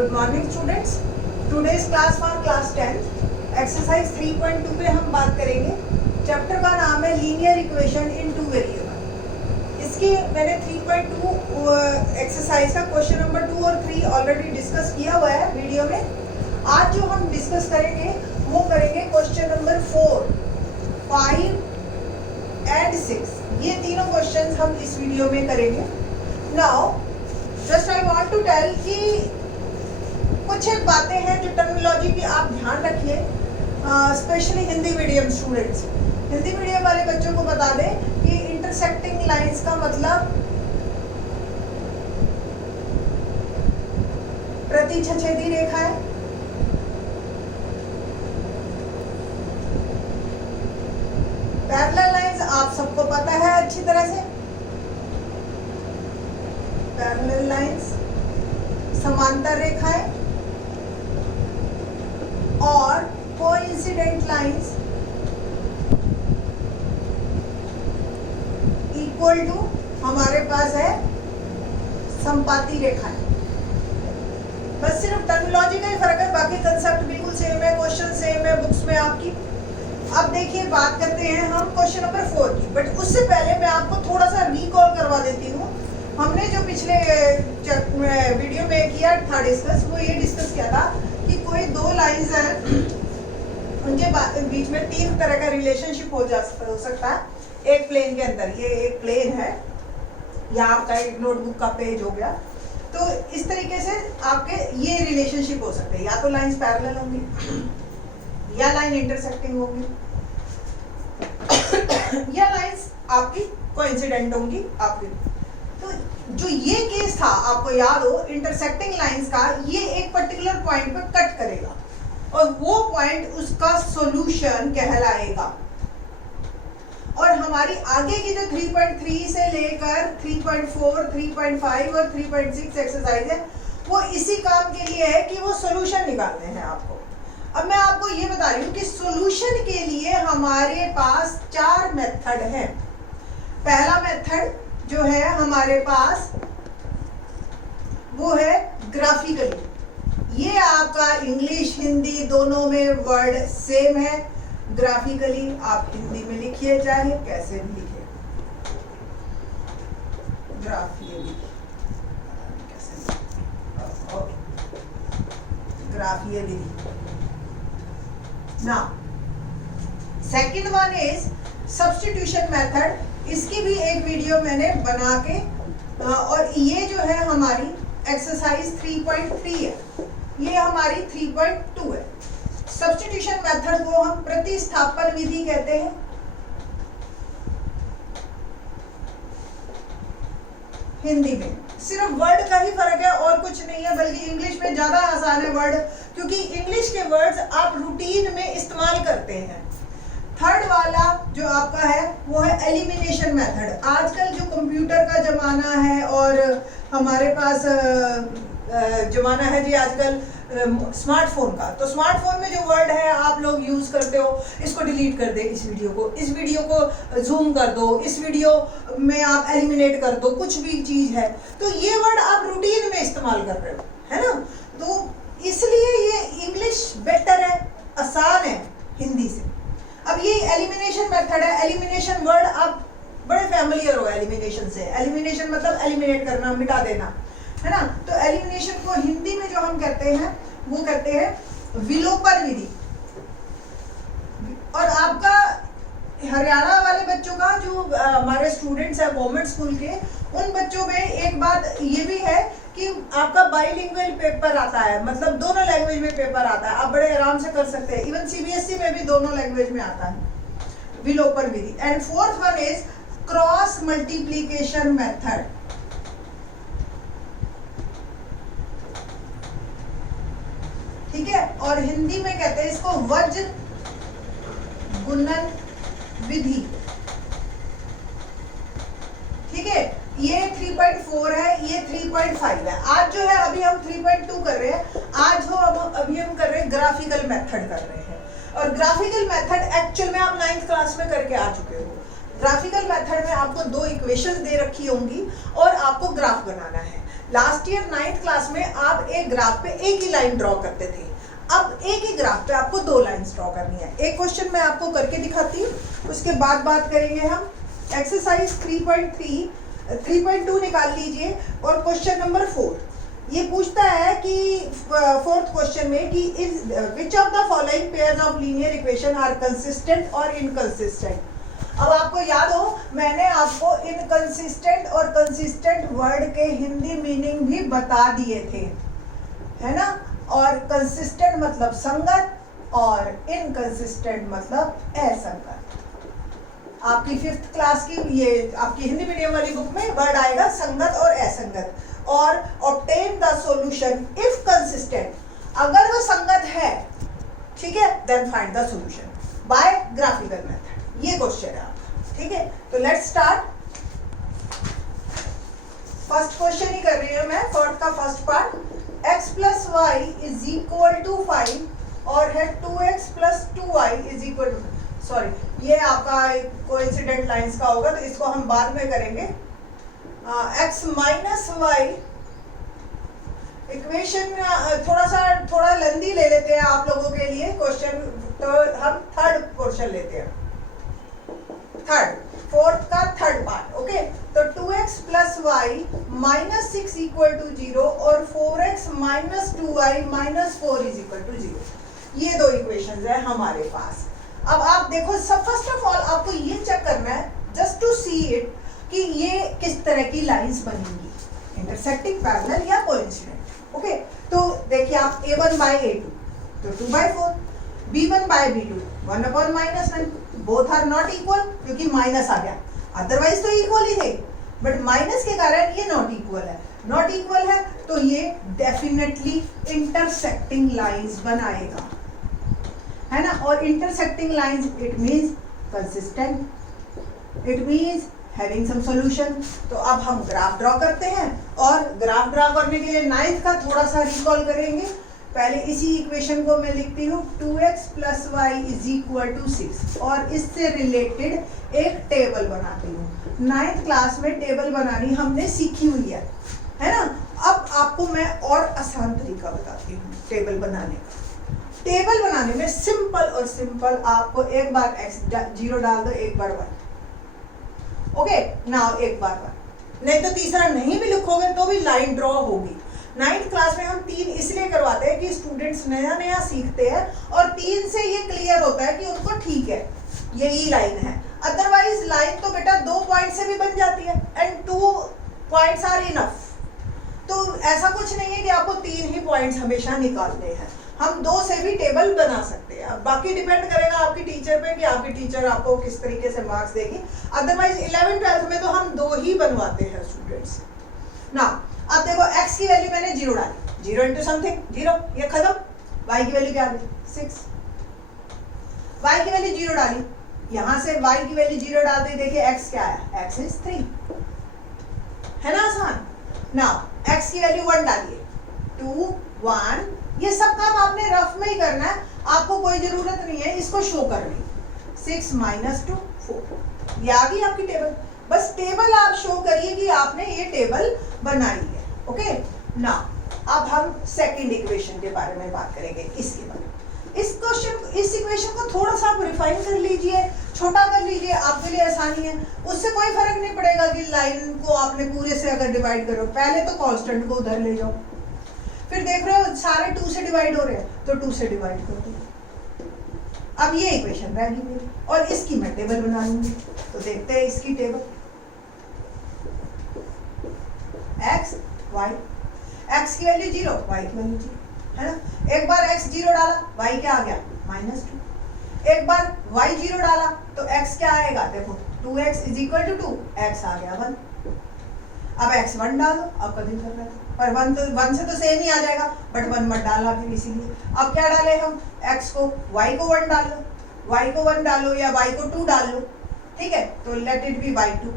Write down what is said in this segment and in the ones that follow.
Good morning students. Today's class for class 10 exercise 3.2 पे हम बात करेंगे। चैप्टर का नाम है linear equation in two variable. इसकी मैंने 3.2 एक्सरसाइज का क्वेश्चन नंबर 2 और 3 ऑलरेडी डिस्कस किया हुआ है वीडियो में। आज जो हम डिस्कस करेंगे वो करेंगे क्वेश्चन नंबर 4, 5 एंड 6। ये तीनों क्वेश्चन हम इस वीडियो में करेंगे। Now just I want to tell कि कुछ एक बातें हैं जो टर्मिनोलॉजी की आप ध्यान रखिए, specially Hindi medium students. Hindi medium वाले बच्चों को बता दें कि इंटरसेक्टिंग लाइंस का मतलब प्रतिच्छेदी रेखाएं, पैरेलल लाइंस आप सबको पता है अच्छी तरह से। पैरेलल लाइंस, समांतर रेखाएं और कोइंसिडेंट लाइंस इक्वल टू हमारे पास है संपाती रेखाएं। बस सिर्फ टर्मिनोलॉजी का ही फर्क है, बाकी कंसेप्ट बिल्कुल सेम है, क्वेश्चन सेम है बुक्स में आपकी। अब देखिए बात करते हैं हम क्वेश्चन नंबर 4 की, बट उससे पहले मैं आपको थोड़ा सा रिकॉल करवा देती हूँ। हमने जो पिछले वीडियो में किया था डिस्कस, वो ये डिस्कस किया था कि कोई दो लाइंस हैं, उनके बीच में तीन तरह का रिलेशनशिप हो सकता है एक प्लेन के अंदर। ये एक प्लेन है या आपका एक नोटबुक का पेज हो गया, तो इस तरीके से आपके ये रिलेशनशिप हो सकते हैं। या तो लाइंस पैरेलल होंगी या लाइन इंटरसेक्टिंग होंगी या लाइंस आपकी कोइंसिडेंट होंगी आपकी। तो जो ये केस था आपको याद हो, इंटरसेक्टिंग लाइंस का, ये एक पर्टिकुलर पॉइंट पे कट करेगा और वो पॉइंट उसका सॉल्यूशन कहलाएगा। और हमारी आगे की जो 3.3 से लेकर 3.4, 3.5 और 3.6 एक्सरसाइज है, वो इसी काम के लिए है कि वो सॉल्यूशन निकालने हैं आपको। अब मैं आपको ये बता रही हूँ कि सॉल्यूशन के लिए हमारे पास 4 मेथड हैं। पहला मेथड जो है हमारे पास वो है ग्राफिकली। ये आपका इंग्लिश हिंदी दोनों में वर्ड सेम है। ग्राफिकली आप हिंदी में लिखिए चाहे कैसे भी लिखिए, graphically graphically. Now second one is substitution method. इसकी भी एक वीडियो मैंने बना के, और ये जो है हमारी एक्सरसाइज 3.3 है, ये हमारी 3.2 है। सब्स्टिट्यूशन मेथड को हम प्रतिस्थापन विधि कहते हैं। हिंदी में सिर्फ वर्ड का ही फर्क है और कुछ नहीं है, बल्कि इंग्लिश में ज्यादा आसान है वर्ड, क्योंकि इंग्लिश के वर्ड्स आप रूटीन में इस्तेमाल करते हैं। थर्ड वाला जो आपका है वो है एलिमिनेशन मेथड। आजकल जो कंप्यूटर का जमाना है और हमारे पास जमाना है जी आजकल स्मार्टफोन का, तो स्मार्टफोन में जो वर्ड है आप लोग यूज करते हो, इसको डिलीट कर दे, इस वीडियो को जूम कर दो, इस वीडियो में आप एलिमिनेट कर दो, कुछ भी चीज है तो ये वर्ड आप रूटीन में इस्तेमाल कर रहे हो, है ना। तो इसलिए ये इंग्लिश बेटर है, आसान है हिंदी से। अब ये एलिमिनेशन मेथड है। एलिमिनेशन वर्ड आप बड़े फैमिलियर हो एलिमिनेशन से। एलिमिनेशन मतलब एलिमिनेट करना, मिटा देना, है ना। तो एलिमिनेशन को हिंदी में जो हम कहते हैं वो कहते हैं विलोपन विधि। और आपका हरियाणा वाले बच्चों का जो हमारे स्टूडेंट्स हैं गवर्नमेंट स्कूल के, उन बच्चों में एक बात ये भी है कि आपका बाइलिंगुअल पेपर आता है, मतलब दोनों लैंग्वेज में पेपर आता है, आप बड़े आराम से कर सकते हैं। इवन सीबीएसई में भी दोनों लैंग्वेज में आता है विलोपन विधि। And fourth one is cross multiplication method. ठीक है, और हिंदी में कहते हैं इसको वज्र गुणन विधि। ठीक है, ये 3.4 है, ये 3.5 है। आज जो है अभी हम 3.2 कर रहे हैं। आज अभी हम कर रहे हैं ग्राफिकल मेथड कर रहे हैं। और ग्राफिकल मेथड एक्चुअल में आप 9th क्लास में करके आ चुके हो। ग्राफिकल मेथड में आपको दो इक्वेशंस दे रखी होंगी और आपको ग्राफ बनाना है। लास्ट ईयर 9th क्लास में आप एक ग्राफ पे एक ही लाइन ड्रॉ करते थे, अब एक ही ग्राफ पे आपको 2 लाइंस ड्रॉ करनी है। एक क्वेश्चन मैं आपको करके दिखाती हूँ, उसके बाद बात करेंगे हम। एक्सरसाइज 3.2 निकाल लीजिए और क्वेश्चन नंबर 4 ये पूछता है कि 4th क्वेश्चन में कि which of the following pairs of linear equation are consistent और इनकंसिस्टेंट। अब आपको याद हो मैंने आपको इनकंसिस्टेंट और कंसिस्टेंट वर्ड के हिंदी मीनिंग भी बता दिए थे, है ना। और कंसिस्टेंट मतलब संगत और इनकंसिस्टेंट मतलब असंगत। आपकी 5th क्लास की ये आपकी हिंदी मीडियम वाली बुक में वर्ड आएगा संगत और असंगत। और obtain the solution if consistent, अगर वो संगत है, ठीक है, then find the solution by graphical method. ये क्वेश्चन है आपका, ठीक है। तो लेट्स स्टार्ट। फर्स्ट क्वेश्चन ही कर रही हूं मैं, 4th का first part. x plus Y is equal to 5 और है 2x plus 2y is equal to, sorry ये आपका कोइंसिडेंट लाइंस का होगा तो इसको हम बाद में करेंगे। x माइनस वाई इक्वेशन थोड़ा लेंदी ले लेते हैं आप लोगों के लिए क्वेश्चन, तो हम थर्ड क्वेश्चन लेते हैं, थर्ड 4th का थर्ड पार्ट, ओके। तो 2x plus Y minus 6 equal to 0 और 4x minus 2y minus 4 is equal to 0, ये 2 इक्वेशंस है हमारे पास। अब आप देखो, सब फर्स्ट ऑफ ऑल आपको ये चेक करना है जस्ट टू सी इट कि ये किस तरह की लाइंस बनेंगी, इंटरसेक्टिंग, पैरेलल या कोइंसिडेंट, ओके। तो देखिए आप a1 बाय a2 तो 2 by 4, b1 by b2 1 upon minus 9, both are not equal क्योंकि माइनस आ गया, अदरवाइज तो इक्वल ही थे, बट माइनस के कारण ये नॉट इक्वल है। नॉट इक्वल है तो ये डेफिनेटली इंटरसेक्टिंग लाइंस बनाएगा, है ना। और intersecting lines it means consistent, it means having some solution. तो अब हम ग्राफ ड्रॉ करते हैं और ग्राफ ड्रॉ करने के लिए 9th का थोड़ा सा रिकॉल करेंगे। पहले इसी इक्वेशन को मैं लिखती हूँ 2x plus Y is equal to 6 और इससे रिलेटेड एक टेबल बनाती हूँ। 9th क्लास में टेबल बनानी हमने सीखी हुई है ना। अब आपको मैं और आसान तरीका बताती हूँ टेबल बनाने का। टेबल बनाने में सिंपल और सिंपल, आपको एक बार x 0 डाल दो, एक बार y, ओके नाउ एक बार y, नहीं तो तीसरा नहीं भी लिखोगे तो भी लाइन ड्रॉ होगी। 9th क्लास में हम 3 इसलिए करवाते हैं कि स्टूडेंट्स नया नया सीखते हैं और 3 से ये क्लियर होता है कि उनको ठीक है यही लाइन है। अदरवाइज लाइन तो बेटा 2 पॉइंट से भी बन जाती है एंड 2 पॉइंट्स आर इनफ। तो ऐसा कुछ नहीं है कि आपको 3 ही पॉइंट्स हमेशा निकालने हैं, हम 2 से भी टेबल बना सकते हैं। बाकी डिपेंड करेगा आपकी टीचर पे कि आपकी टीचर आपको किस तरीके से मार्क्स देगी। अदरवाइज 11th 12th में तो हम 2 ही बनवाते हैं स्टूडेंट्स ना। अब देखो x की वैल्यू मैंने 0 डाली, 0 इंटू समथिंग 0, ये खत्म। y की वैल्यू क्या आ गई 6, y की वैल्यू 0 डाली, यहां से y की वैल्यू 0 डाल दी, देखिए x क्या आया, x इज 3, है ना आसान। नाउ x की वैल्यू 1 डालिए, 2 1, ये सब काम आपने रफ में ही करना है, आपको कोई जरूरत नहीं है इसको शो करने। 6 माइनस 2 4, ये आ गई आपकी टेबल। बस टेबल आप शो करिए कि आपने ये टेबल बनाई है, ओके। ना अब हम सेकंड इक्वेशन के बारे में बात करेंगे, इसके बारे में। इस इक्वेशन को थोड़ा सा आप रिफाइन कर लीजिए, छोटा कर लीजिए, आपके लिए आसानी है। उससे कोई फर्क नहीं पड़ेगा कि लाइन को आपने पूरे से अगर डिवाइड करो, पहले तो कांस्टेंट को उधर ले जाओ, फिर देख रहे हो सारे 2 से डिवाइड हो रहे हैं तो 2 से डिवाइड कर दो। अब ये इक्वेशन रह गई मेरी और इसकी मैं टेबल बना लूंगी। तो देखते हैं इसकी टेबल, x y, x की वैल्यू 0, y की वैल्यू 0, है ना। एक बार x 0 डाला, y क्या आ गया -2, एक बार y 0 डाला तो x क्या आएगा, देखो 2x is equal to 2, x आ गया 1। अब x 1 डालो, अब कभी कर रहा था पर 1 से तो सेम ही आ जाएगा, बट 1 मत डाला फिर, इसीलिए अब क्या डाले हम, x को y को 1 डाल लो, y को 1 डालो या y को 2 डाल लो, ठीक है। तो लेट इट बी y2,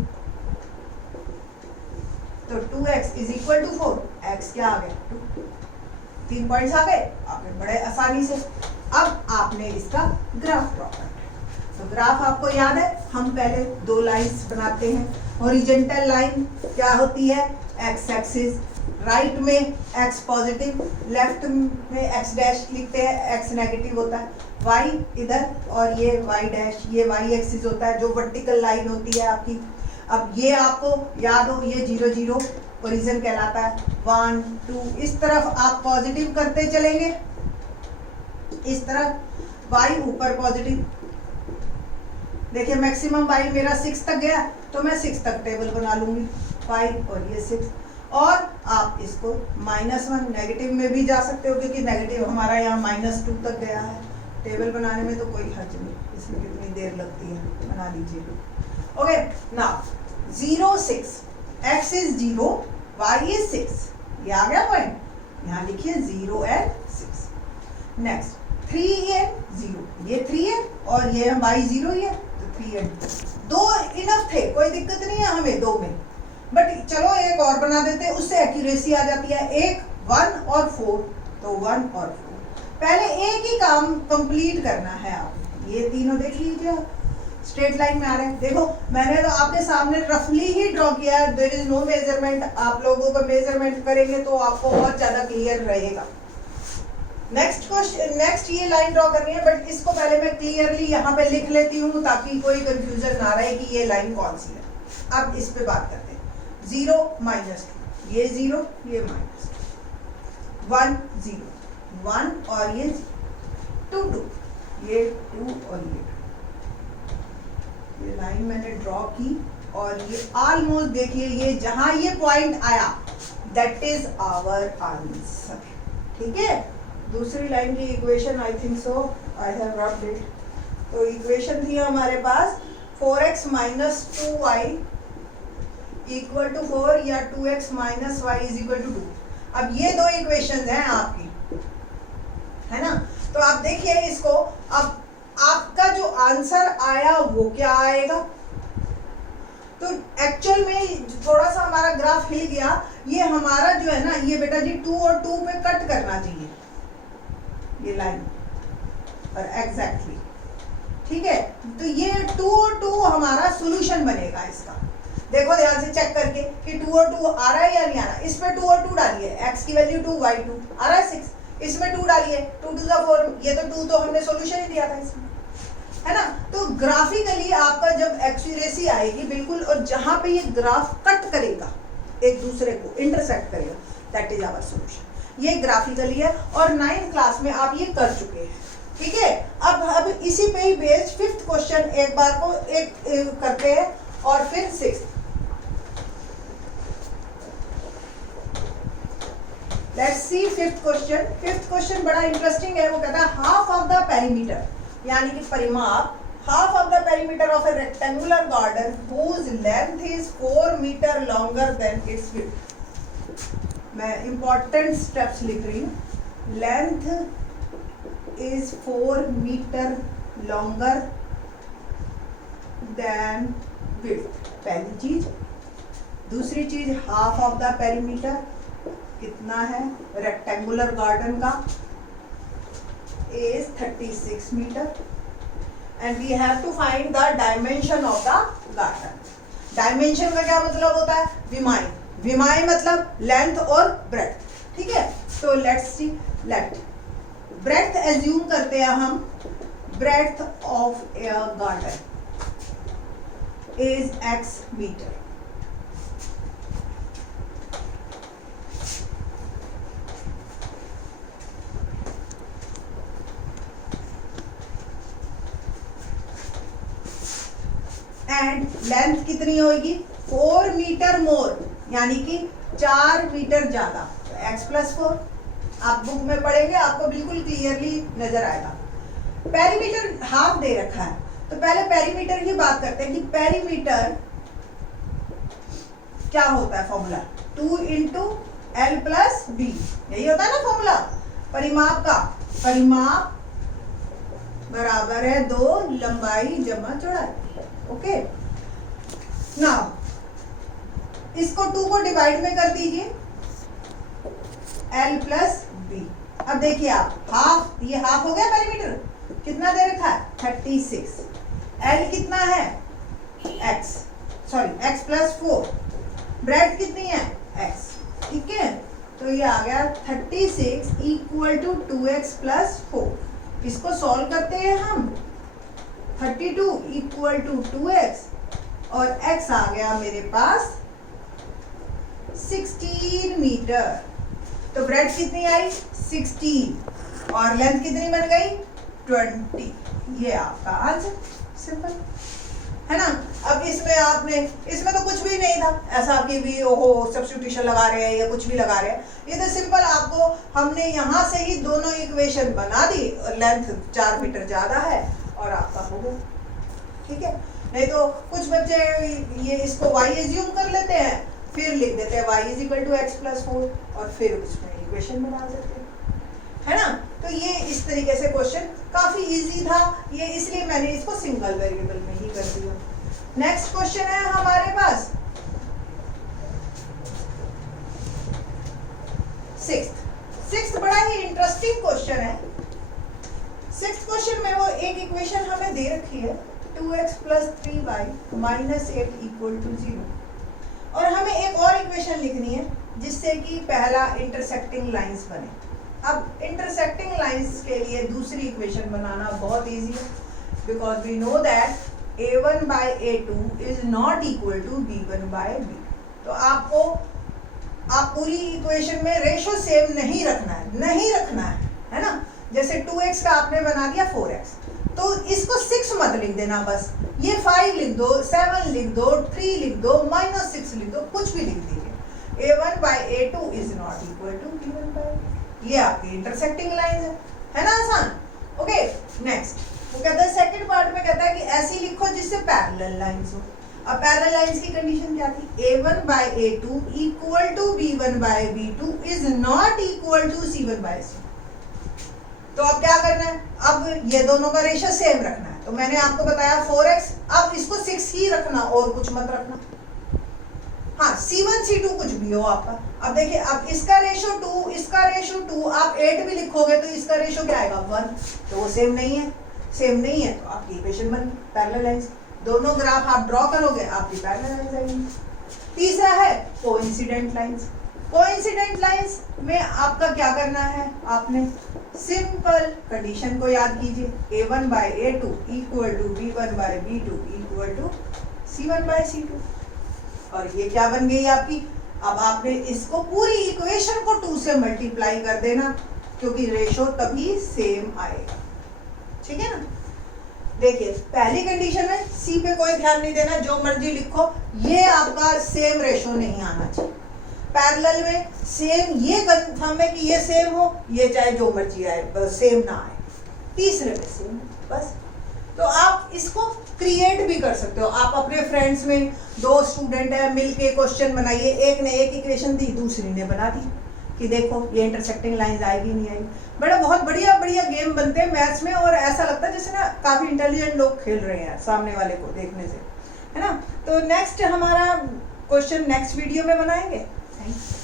तो 2x is equal to 4, x क्या आ गया 2, 3 पॉइंट्स आ गए आपने बड़े आसानी से। अब आपने इसका ग्राफ ड्रॉ करना है। तो ग्राफ आपको याद है, हम पहले 2 लाइंस बनाते हैं। हॉरिजॉन्टल लाइन क्या होती है, x एक्सिस राइट में x पॉजिटिव, लेफ्ट में x डैश लिखते हैं, x नेगेटिव होता है, y इधर और ये y डैश, ये y एक्सिस होता है जो वर्टिकल लाइन होती है आपकी। अब ये आपको याद हो, ये 0 0 ओरिजिन कहलाता है, 1 2 इस तरफ आप पॉजिटिव करते चलेंगे, इस तरफ y ऊपर पॉजिटिव। देखिए मैक्सिमम y मेरा 6 तक गया तो मैं 6 तक टेबल बना लूंगी, 5 और ये 6। और आप इसको -1 नेगेटिव में भी जा सकते हो क्योंकि नेगेटिव हमारा यहाँ -2 तक गया है। टेबल बनाने में तो कोई हर्ज नहीं, इसमें कितनी देर लगती है, बना लीजिए। Okay now 0 6, x is 0, y is 6, ये आ गया पॉइंट। यहाँ लिखिए 0 and 6। नेक्स्ट 3 and 0, ये 3 है और ये y 0 ही है तो 3 and 2 इनफ थे, कोई दिक्कत नहीं है हमें 2 में। बट चलो एक और बना देते हैं, उससे एक्यूरेसी आ जाती है। 1 और 4 तो 1 और 4। पहले एक ही काम कंप्लीट करना है आप। ये तीनों देख लीजिए स्ट्रेट लाइन में आ रहे हैं। देखो मैंने तो आपके सामने रफली ही ड्रॉ किया है, देयर इज नो मेजरमेंट। आप लोगों को मेजरमेंट करेंगे तो आपको बहुत ज्यादा क्लियर रहेगा। नेक्स्ट क्वेश्चन, नेक्स्ट ये लाइन ड्रॉ करनी है, बट इसको पहले मैं क्लियरली यहाँ पे लिख लेती हूँ ताकि कोई कंफ्यूजन ना रहे कि ये लाइन कौन सी है। अब इस पे बात करते हैं। 0 -2, ये 0 ये -2, 1 0 1 और ये 2 2, ये 2 और ये लाइन मैंने ड्रॉ की और ये ऑलमोस्ट देखिए ये जहां ये पॉइंट आया दैट इज आवर आंसर। ठीक है, दूसरी लाइन की equation I think so I have rubbed it. तो इक्वेशन थी हमारे पास 4x - 2y इक्वल टू 4 या 2x - y is equal to 2। अब ये दो इक्वेशंस हैं आपकी, है ना। तो आप देखिए इसको, अब आपका जो आंसर आया वो क्या आएगा। तो एक्चुअल में थोड़ा सा हमारा ग्राफ हिल गया। ये हमारा जो है ना, ये बेटा जी 2 और 2 पे कट करना चाहिए ये लाइन और एग्जैक्टली। ठीक है, तो ये 2 और 2 हमारा सॉल्यूशन बनेगा इसका। देखो ध्यान से चेक करके कि 2 और 2 आ रहा है या नहीं आ रहा। इस पे 2 और 2 डालिए, x की वैल्यू 2 y 2 आ रहा है 6, इसमें 2 डालिए, 2 2 4, ये तो 2 तो हमने सॉल्यूशन ही दिया था इसमें, है ना। तो ग्राफिकली आपका जब एक्यूरेसी आएगी बिल्कुल, और जहां पे ये ग्राफ कट करेगा एक दूसरे को इंटरसेक्ट करेगा, दैट इज आवर सॉल्यूशन। ये ग्राफिकली है और 9th क्लास में आप ये कर चुके हैं। ठीक है, अब इसी पे ही बेस्ड 5th क्वेश्चन एक बार को एक करते हैं और फिर 6th। Let's see 5th question. 5th question बड़ा इंटरेस्टिंग है। वो कहता है हाफ ऑफ द पेरीमीटर, यानी कि परिमाप, half of the perimeter of a rectangular garden whose length is 4 meter longer than its width। मैं important steps लिख रही हूँ। length is 4 meter longer than width, पहली चीज। दूसरी चीज half of the perimeter कितना है rectangular garden का, is 36 meter and we have to find the dimension of the garden। dimension का क्या मतलब होता है, विमाई। विमाई मतलब लेंथ और ब्रेड्थ। ठीक है, तो let's see, let breadth assume करते हैं हम। Breadth of a garden is x metre. And length कितनी होगी, 4 मीटर मोर, यानी कि 4 मीटर ज्यादा। तो x + 4 आप बुक में पढ़ेंगे, आपको बिल्कुल क्लियरली नजर आएगा। पेरीमीटर हाफ दे रखा है, तो पहले पेरीमीटर की बात करते हैं कि पेरीमीटर क्या होता है। फॉर्मूला 2 × L + B, यही होता है ना फॉर्मूला परिमाप का। परिमाप बराबर है 2 लंबाई जमा चौड़ाई। ओके, नाउ इसको 2 को डिवाइड में कर दीजिए, L + B। अब देखिए आप, हाफ, ये हाफ हो गया पेरीमीटर, कितना दे रखा है 36। L कितना है x + 4, ब्रेड्थ कितनी है x। ठीक है, तो ये आ गया 36 इक्वल टू 2x प्लस 4। इसको सॉल्व करते हैं हम। 32 इक्वल टू 2x और x आ गया मेरे पास 16 मीटर। तो ब्रेड कितनी आई 16 और लेंथ कितनी बन गई 20। ये आपका आंसर, सिंपल है ना। अब इसमें आपने, इसमें तो कुछ भी नहीं था ऐसा कि भी ओहो सब्स्टिट्यूशन लगा रहे हैं या कुछ भी लगा रहे हैं। ये तो सिंपल आपको हमने यहाँ से ही दोनों इक्वेशन बना दी, लेंथ 4 मीटर ज्यादा है और आपका हो गया, ठीक है। नहीं तो कुछ बच्चे ये इसको y एज्यूम कर लेते हैं, फिर लिख देते हैं y is equal to X plus 4 और फिर उसमें इक्वेशन बना देते हैं, है ना। तो ये इस तरीके से क्वेश्चन काफी इजी था, ये इसलिए मैंने इसको सिंगल वेरिएबल में ही कर दिया। नेक्स्ट क्वेश्चन है हमारे पास सिक्स्थ बड़ा ही इंटरेस्टिंग क्वेश्चन है। सिक्स्थ क्वेश्चन में वो एक इक्वेशन हमें दे रखी है 2x plus 3y minus 8 equal to 0 और हमें एक और इक्वेशन लिखनी है जिससे कि पहला इंटरसेक्टिंग लाइंस बने। अब इंटरसेक्टिंग लाइंस के लिए दूसरी इक्वेशन बनाना बहुत इजी है, because we know that a1 by a2 is not equal to b1 by b। तो आपको आप पूरी इक्वेशन में रेशो सेम नहीं रखना है ना। जैसे 2x का आपने बना दिया 4x, तो इसको 6 मत लिख देना, बस ये 5 लिख दो, 7 लिख दो, 3 लिख दो, -6 लिख दो, कुछ भी लिख दीजिए। a1 by a2 is not equal to b1 by b। ये आपकी इंटरसेक्टिंग लाइन है ना, आसान। ओके नेक्स्ट वो कहता है सेकंड पार्ट में कहता है कि ऐसी लिखो जिससे पैरेलल लाइंस हो। अब पैरेलल लाइंस की कंडीशन क्या थी, a1 by a2 equal to b1 by b2 is not equal to c1 by c। तो अब क्या करना है, अब ये दोनों का रेशियो सेम रखना है। तो मैंने आपको बताया 4x, अब इसको 6 ही रखना और कुछ मत रखना। हाँ C1 C2 कुछ भी हो आपका। अब देखिए, अब इसका रेशो 2, इसका रेशो 2, आप 8 भी लिखोगे तो इसका रेशो क्या आएगा 1, तो वो सेम नहीं है तो आपकी इक्वेशन बन गई पैरेलल लाइंस। दोनों ग्राफ आप ड्रॉ करोगे आपकी पैरेलल लाइंस आएंगी। तीसरा है कोइंसिडेंट लाइंस। कोइंसिडेंट लाइंस में आपका क्या करना है, आपने सिंपल कंडीशन को याद कीजिए, a1 by a2 equal to b1 by b2 equal to c1 by c2 और ये क्या बन गई आपकी। अब आपने इसको पूरी इक्वेशन को 2 से मल्टीप्लाई कर देना, क्योंकि रेशो तभी सेम आएगा, ठीक है ना। देखिए पहली कंडीशन में सी पे कोई ध्यान नहीं देना, जो मर्जी लिखो, ये आपका सेम रेशो नहीं आना चाहिए। पैरेलल में सेम ये कंफर्म है कि ये सेम हो, ये चाहे जो मर्जी आए सेम ना आए। तीसरे में सेम, बस। तो आप इसको क्रिएट भी कर सकते हो। आप अपने फ्रेंड्स में 2 स्टूडेंट है, मिलके क्वेश्चन बनाइए, एक ने एक इक्वेशन दी, दूसरी ने बना दी कि देखो ये इंटरसेक्टिंग लाइंस आएगी नहीं आएगी। बड़ा बहुत बढ़िया गेम बनते हैं मैथ्स में, और ऐसा लगता है जैसे ना काफी इंटेलिजेंट लोग खेल रहे हैं सामने वाले को देखने से, है ना। तो नेक्स्ट हमारा क्वेश्चन नेक्स्ट वीडियो में बनाएंगे। Thank you.